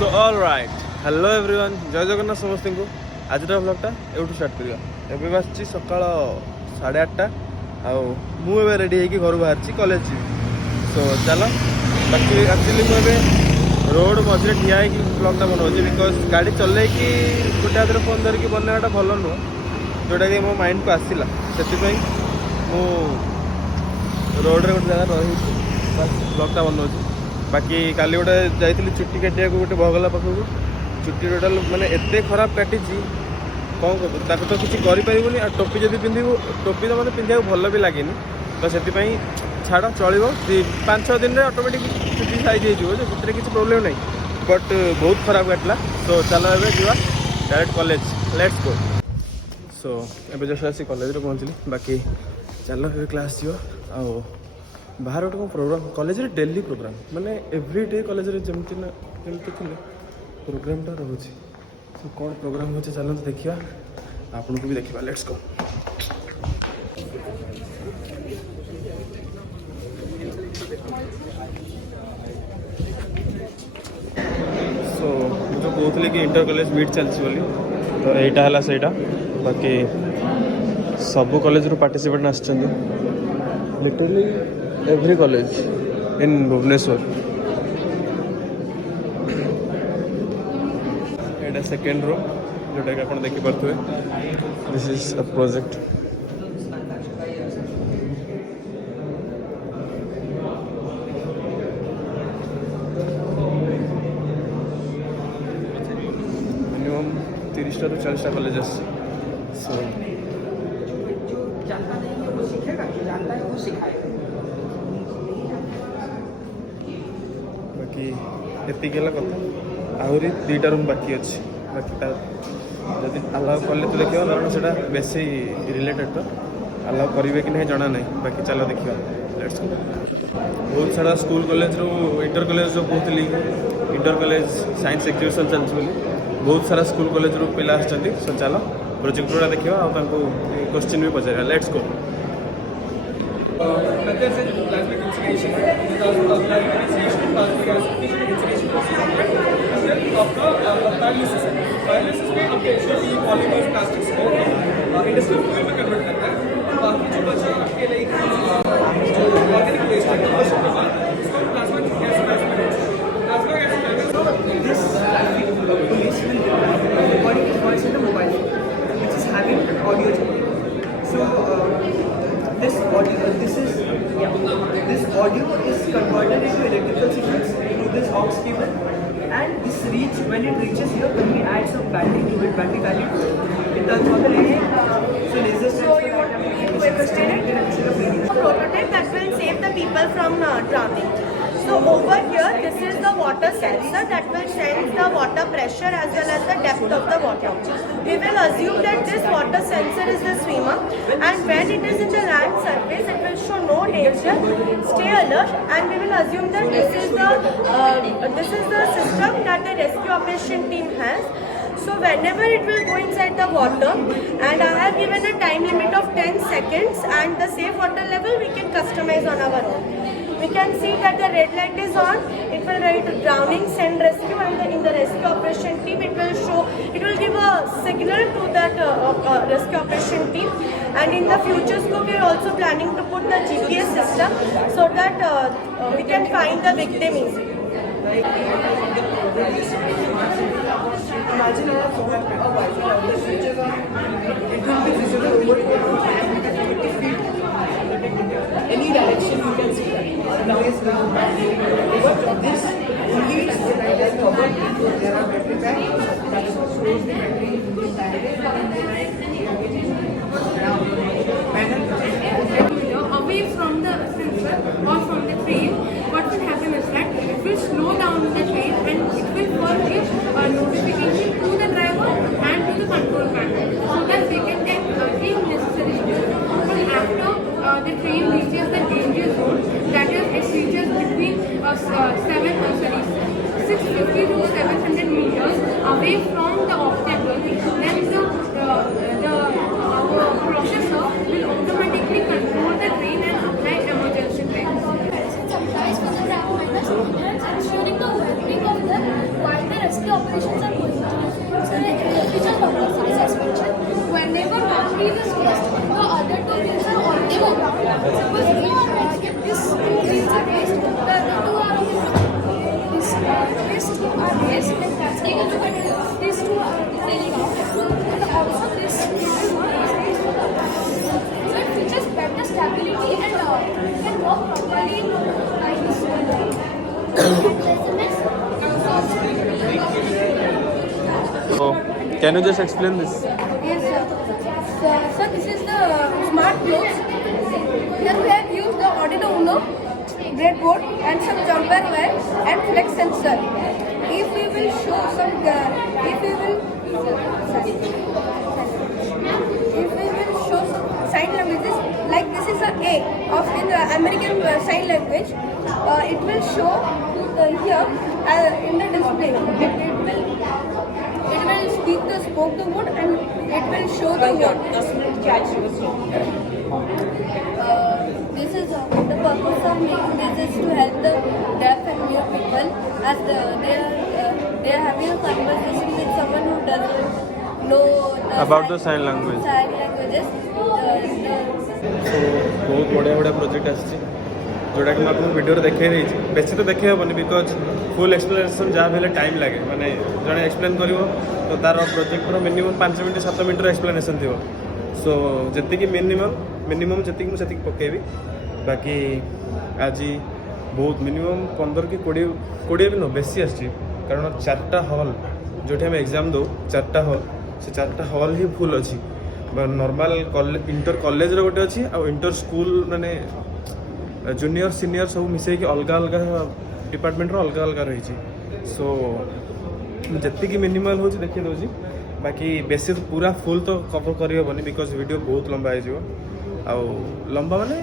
So all right hello everyone जय जगन्नाथ समस्त को आज ब्लॉगटा एवं स्टार्ट करिया एवं आसी सकाल 8:30 आए रेडी होगी घर बाहर कॉलेज जी सो चलो बाकी एक्चुअली मुझे रोड मझे ठिया ब्लॉगटा बनाऊँगी बिकज गाड़ी चल गोटे हाथ में फोन धरिकी बनवाटा भल नुह जोटा कि मो माइंड को आसला से रोड रे गोटे जगह रही ब्लॉगटा बनाऊँगी बाकी काली गोटे जाइली चुट्टी काटिया गोटे भगला पाखक चुट्टी टोटाल माने एते खराब काटी कौन कर तो किसी करें आ टोपी जब पिंधु टोपी तो मतलब पिंधा भल भी लगे तो से छाड़ चलो 5-6 दिन में ऑटोमेटिक चुट्टी साइज हो किसी प्रोब्लेम नहीं बट बहुत खराब काटला तो चलो ए जा direct college let's go so A just आसी कॉलेज रे पहुँचली बाकी चलो ए क्लास जीव आ बाहर गोटे प्रोग्राम कॉलेज रे डेली प्रोग्राम माने एवरी डे कॉलेज रे जमती ना जमती थे प्रोग्रामटा रोचे सो कौन प्रोग्राम होचे चलते देखिए आपन को भी देखिए लेट्स गो सो मुझे कहते कि इंटर कॉलेज मीट चलती बोली तो यहीटा है सहीटा बाकी सबू कॉलेज रू पार्टिसिपेट आसछन literally every college in Bhubaneswar एटा सेकेंड रो जोटा कि आप देखिपे this is a project minimum 30 टा 40 कॉलेज सो बाकी एति कथा आहरी 2टा रूम बाकी अच्छी बाकी जब अलाउ कले तो देखा कारण से बेसी रिलेटेड तो अलाउ करेंगे कि नहीं जाना नहीं बाकी चलो देखिए लेट्स बहुत सारा स्कूल कॉलेज रो इंटर कॉलेज जो कहती इंटर कॉलेज साइंस एक्जिबिशन चलती बहुत सारा स्कूल कॉलेज रो पिला आछंती सो चलो प्रोजेक्ट गुड़ा देखिए आ क्वेश्चन भी पचार लेट्स गो डायलिसिस में आपके एचडीपी पॉलीमर्स प्लास्टिक्स को इंडस्ट्रियल फ्यूल में कन्वर्ट करता है बाकी जो बचा आपके लिए जो ऑर्गेनिक वेस्ट है कंबशन के बाद उसको प्लाज्मा गैस में this police will recording his voice in a mobile phone which is having audio channel so this audio is converted into electrical signals through this aux cable and this reach when it reaches here when we add some battery to it battery value it turns on the laser so laser so you want me to illustrate it prototype that will save the people from drowning. So over here this is the water sensor that will sense the water pressure as well as the depth of the water. We will assume that this water sensor is the swimmer and when it is in the land surface it will show no danger, stay alert and we will assume that this is the system that the rescue operation team has. So whenever it will go inside the water and I have given a time limit of 10 seconds and the safe water level we can customize on our own. We can see that the red light is on, it will write drowning, send rescue and in the rescue operation team it will give a signal to that rescue operation team and in the future scope we are also planning to put the GPS system so that we can find the victim easily. Imagine a Wi-Fi router switches on. It will be visible over 50 feet. Any direction you can see that. Now it's but this only is covered. There are battery packs that stores the battery away from the sensor or from the train. What will happen is that it will slow down the train and it will first give a notification to the driver and to the control panel so that they can take necessary steps. But after the train reaches the danger zone, that is it reaches between 650 to 700 meters away from the obstacle, then our processor will automatically control the train and apply emergency brakes. Supplies for the ground miners and ensuring the well-being of the wider Yes, fantastic. And look at these two are really long. And also this cable one is so it features better stability and can work properly in tiny soil. So can you just explain this? Yes, sir. So this is the smart clothes. Here we have used the Arduino Uno breadboard and some jumper wire and flex sensor. If we will show some, sign languages, like this is a A of in the American sign language, it will show here in the display. It will speak the spoke the word and it will show the word. This is the purpose of making this is to help the deaf and mute people as they are having a conversation with someone who doesn't know About the sign language. sign languages. So बहुत बढ़िया बढ़िया project आसी जोटा कि आपको video देखे बेसी तो देखे हेनी बिकज फुल एक्सप्लेनेसन जहाँ भी टाइम लगे माने जड़े एक्सप्लेन कर तो तार projector minimum 5 minute 7 minute explanation थी सो जी मिनिमम जी मुझे पकेबी बाकी आज बहुत मिनिमम 15 कि 20 भी नुह बेसी आसी कारण 4टा हॉल जो एग्जाम दो 4टा हॉल से 4टा हॉल ही फुल अच्छी नॉर्मल इंटर कॉलेज गोटे अच्छी आ इंटर स्कूल माने जूनियर सीनियर सब मिसे अलग अलग डिपार्टमेंट अलग अलग रही सो जी मिनिमल हो देखिए दूसरी बाकी बेसी पूरा फुल तो कवर करहबनी बिकज वीडियो बहुत लंबा हो लंबा माने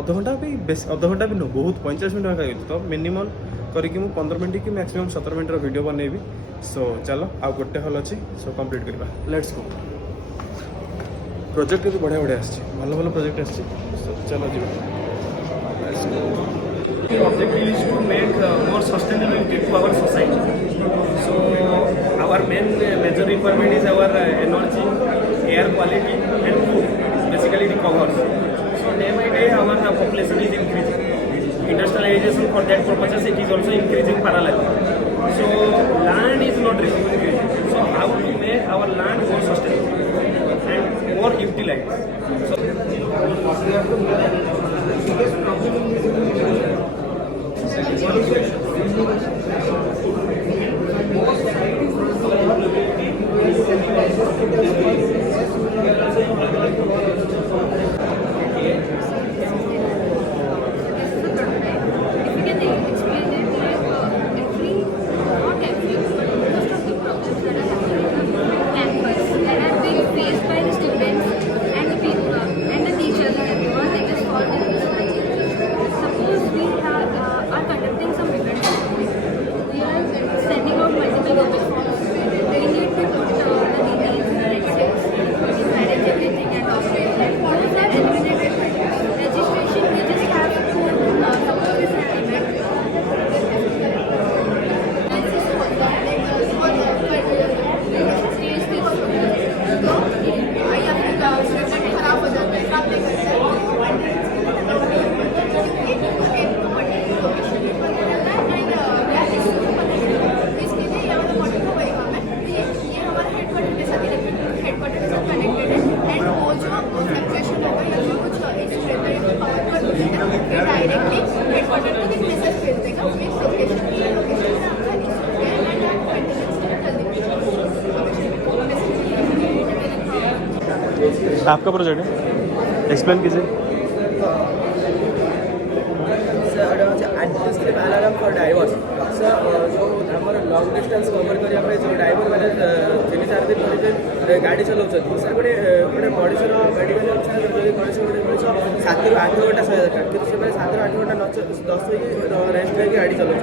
अध घंटा भी नुह बहुत 45 मिनट लगे तो मिनिमम करके 15 मिनट कि मैक्सिमम 17 मिनट वीडियो बनैबी सो चलो आ गोटे हल अच्छी सो कंप्लीट करवा लेट्स गो प्रोजेक्ट भी बढ़िया बढ़िया भल भल प्रोजेक्ट आस चलो जी The objective is to make more sustainability to our society. So our major requirement is our energy, air quality and food, basically the covers. So day by day our population is increasing. Industrialization for that purposes it is also increasing parallelly. So land is not increasing. So how to make our land more sustainable and more utilized. So आपका project है explain कीजिए anti alarm for drivers sir जो आम lung distance cover करने जो driver मैंने 3-4 दिन धरिके गाड़ी चलाऊँ सर गोटे गोटे मनुष्यर मेडिकल अनुसार जब मनुष्य गोटे मनुष्य 7 ରୁ 8 घंटा शहे दरकार कि 7 ରୁ 8 घंटा 10 रेस्ट लेकिन गाड़ी चलाऊँ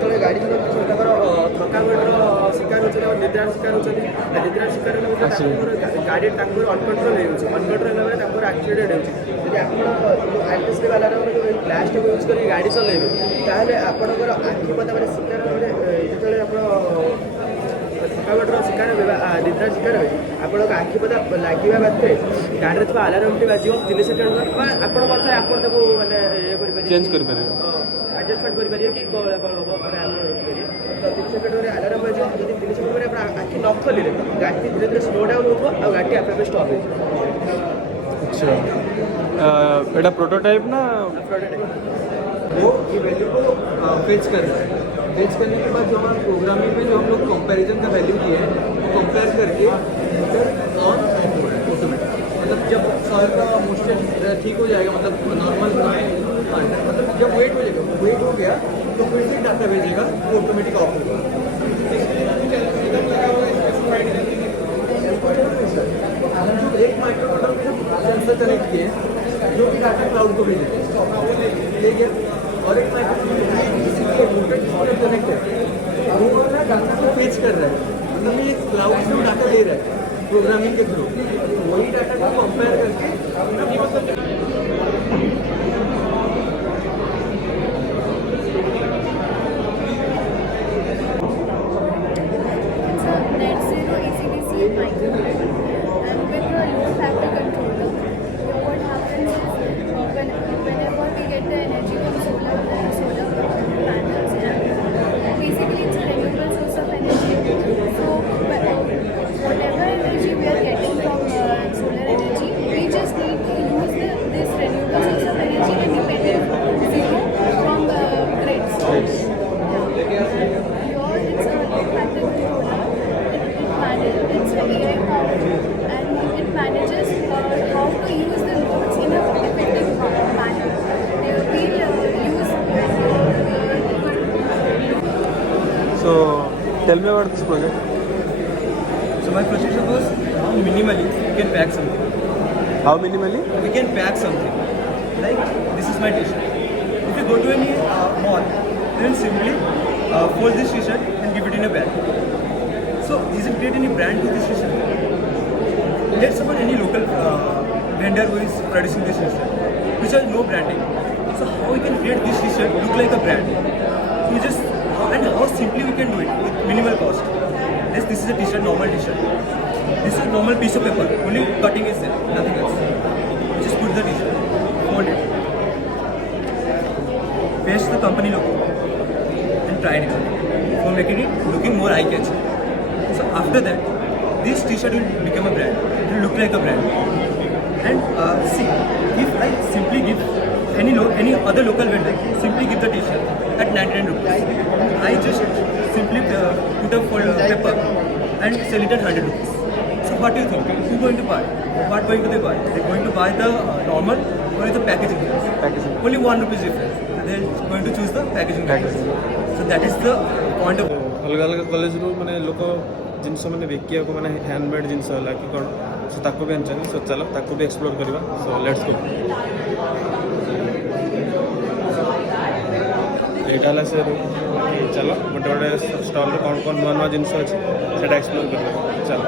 जो गाड़ी चलाते थकावटर शिकार होती निद्रार शिकार होती निद्रार शिकार गाड़ी अनकंट्रोल अनकंट्रोल होगा एक्सीडेट होती anti alarm glass time use कर गाड़ी चलेबे ताहले आपणकर आखिपता मैंने शिकार मैंने जो थकावटर शिकार निद्रा शिकार हुए आपण आखिपता लगे मात्रे गाड़ी थोड़ा अलार्म टी बाजी 3 सेकेंड आपण बस आप मैंने चेंज कर एडजस्टमेंट करेंगे कि कौन हम रोकपर तो 3 सेकेंड आलाराम बजे जब 3 सेकेंड आखि न खोलिले गाड़ी धीरे धीरे स्लो डाउन होतो और गाड़ी आपे स्टॉप हो अच्छा एटा प्रोटोटाइप ना वो ये वैल्यू को फेच कर रहा है। फेच करने के बाद जो हमारा प्रोग्रामिंग में जो हम लोग कंपैरिजन का वैल्यू किया है वो कंपेयर करके मीटर ऑन ऑफ हो रहा है ऑटोमेटिक। मतलब जब सॉइल का मोशन ठीक हो जाएगा, मतलब नॉर्मल मतलब जब वेट हो जाएगा, वेट हो गया तो फिर से डाटा भेजेगा, वो ऑटोमेटिक ऑफ होगा। एक माइक्रोकंट्रोलर में सेंसर कनेक्ट किए हैं जो कि डाटा क्लाउड को भेजेगा, ठीक है। और एक माइक्रोकंट्रोलर कनेक्ट है वो ना डाटा को फेच कर रहा है, मतलब ये क्लाउड से डाटा ले रहा है प्रोग्रामिंग के थ्रू। वही डाटा को कंपेयर करके Net zero ACDC microgrid, and with the load factor controller, what happens is whenever we get the energy from solar panels, basically it's a renewable source of energy. So whatever energy we are getting from solar energy, we just need to use this renewable source of energy independent zero from the grids. Here it's a load factor controller. It's an AI powered and it manages how to use the loads in a effective manner. We'll use so tell me about this project. So my project was how minimally we can pack something. How minimally? We can pack something. Like this is my t-shirt. If you go to any mall, then simply fold this t-shirt and give it in a bag. So is it create any brand to this t-shirt? Let's suppose any local vendor who is producing this t-shirt, which has no branding. So how we can create this t-shirt look like a brand? We just and how simply we can do it with minimal cost. This is a t-shirt, normal t-shirt. This is a normal piece of paper. Only cutting is there, nothing else. We just put the t-shirt, fold it, paste the company logo, and try it for making it looking more eye-catching. So after that, this t-shirt will become a brand. It will look like a brand. And see, if I simply give any other local vendor, simply give the t-shirt at 99 rupees. I just simply put a paper and sell it at 100 rupees. So what do you think? Who's going to buy? What going to they buy? They're going to buy the normal or the packaging? Packaging. Only 1 rupee difference. They're going to choose the packaging. So that is the point of. अलग अलग कॉलेजरू माने लोक जिनस मैंने बिकिया माने handmade जिनस है कि कौन सो ताको भी आनी सो चलो ताको भी एक्सप्लोर करवा सो लेट्स गो एटा ला से चलो गोटे गोटे स्टॉल रे कौन कौन नुआ नुआ जिनस अच्छे सेटा एक्सप्लोर करवा चलो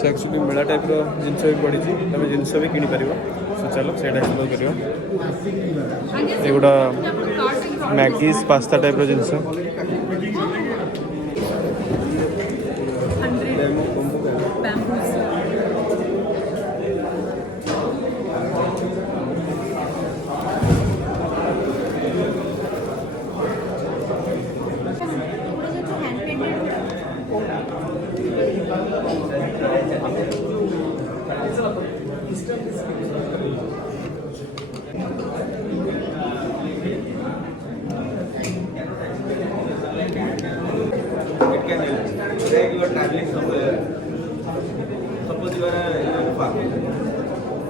से एक्चुअली मेला टाइप रो जिनस भी पड़ी तुम जिनस भी किनी परिबो सो चलो सेटा एक्सप्लोर करवा एगुड़ा मैगीज पास्ता टाइप रो जिनस Like you are traveling somewhere. Suppose you are in a farm. You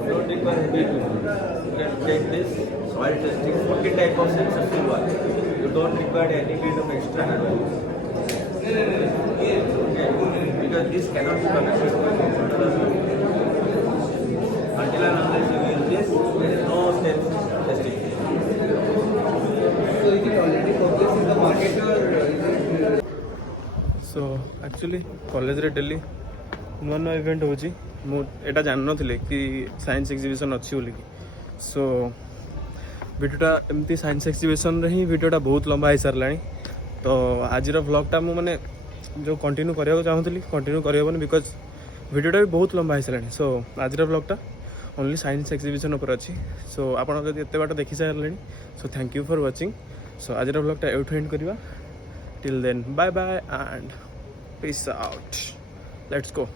don't require heavy equipment. You can take this soil testing, 40 type of sensors in one. You don't require any kind of extra hardware. Okay? Because this cannot be connected to a computer. Until and unless you use this, there is no sense testing. So it is already purchased in the market or so actually college रे daily नुआ नुआ event होची मुझे जान नी कि science exhibition अच्छी बोल कि सो भिडियोटा एमती साइंस एक्जिबिशन रे ही भिडियोटा बहुत लंबा हो सारा तो आज व्लॉगटा मु माने जो कंटिन्यू करने चाहूँगी कंटिन्यू करहबनी बिकज भिडियोटा भी बहुत लंबा हो सारा सो आज व्लॉगटा ओनली साइंस एक्जिबिशन उपर अच्छी सो आप एत बाट देखी सारे so thank you for watching so आज ब्लॉगटा एठू एंड करवा till then bye bye and peace out let's go.